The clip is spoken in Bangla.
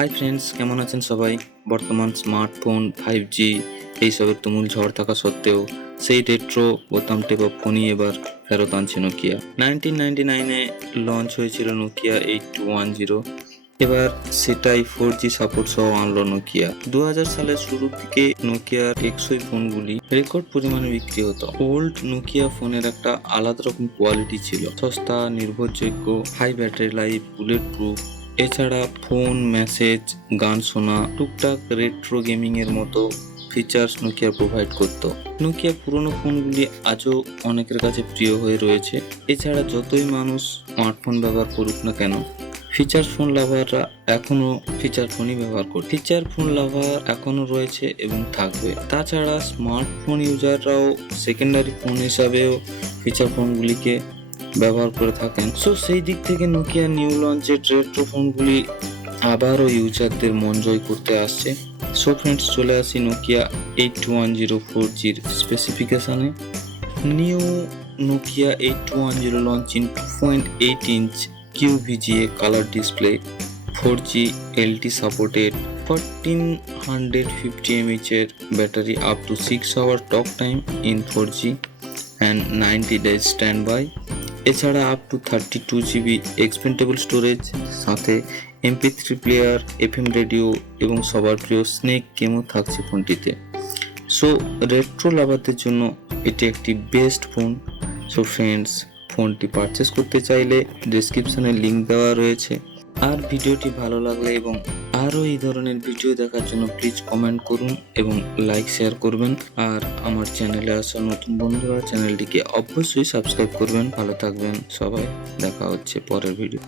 হাই ফ্রেন্ডস, কেমন আছেন সবাই? বর্তমান স্মার্টফোন 5G এইসবের তুমুল ঝড় থাকা সত্ত্বেও সেই রেট্রো বোতাম টেপা ফোনই এবার ফেরত আনছে নোকিয়া। 1999-এ লঞ্চ হয়েছিল নোকিয়া 8210, এবার সেটাই 4G সাপোর্ট সহ আনলো নোকিয়া। 2000 সালের শুরুর দিকে নোকিয়ার টেকসই ফোনগুলি রেকর্ড পরিমাণে বিক্রি হতো। ওল্ড নোকিয়া ফোনের একটা আলাদা রকম কোয়ালিটি ছিল, সস্তা, নির্ভরযোগ্য, high battery life, bullet proof. এছাড়া ফোন, মেসেজ, গান শোনা, টুকটাক রেট্রো গেমিং এর মতো ফিচার্স নোকিয়া প্রোভাইড করত। নোকিয়া পুরনো ফোনগুলি আজও অনেকের কাছে প্রিয় হয়ে রয়েছে। এছাড়া যতই মানুষ স্মার্টফোন ব্যবহার করুক না কেন, ফিচার ফোন লাভাররা এখনো ফিচার ফোনই ব্যবহার করে। ফিচার ফোন লাভার এখনো রয়েছে এবং থাকবে। তাছাড়া স্মার্টফোন ইউজাররাও সেকেন্ডারি ফোন হিসাবেও ফিচার ফোনগুলিকে ব্যবহার করে থাকেন। সো সেই দিক থেকে নোকিয়া নিউ লঞ্চের রেট্রো ফোনগুলি আবারও ইউজারদের মন জয় করতে আসছে। সো ফ্রেন্ডস, চলে আসি নোকিয়া 8210 4Gর স্পেসিফিকেশনে। New Nokia 8210 launch in 2.8 inch QVGA color display, 4G LT supported, 1450 mAh battery, up to 6 hour talk time in 4G and 90 days standby। এছাড়া up to 32GB expandable storage, সাথে MP3 প্লেয়ার, FM রেডিও এবং সবার প্রিয় স্নেক গেমও থাকছে ফোনটিতে। সো রেট্রো লাভারদের জন্য এটি একটি বেস্ট ফোন। সো ফ্রেন্ডস, ফোনটি পারচেস করতে চাইলে ডেসক্রিপশনে লিঙ্ক দেওয়া রয়েছে। আর ভিডিওটি ভালো লাগলে এবং আরও এই ধরনের ভিডিও দেখার জন্য প্লিজ কমেন্ট করুন এবং লাইক শেয়ার করবেন। আর আমার চ্যানেলে আসা নতুন বন্ধুরা চ্যানেলটিকে অবশ্যই সাবস্ক্রাইব করবেন। ভালো থাকবেন সবাই, দেখা হচ্ছে পরের ভিডিও।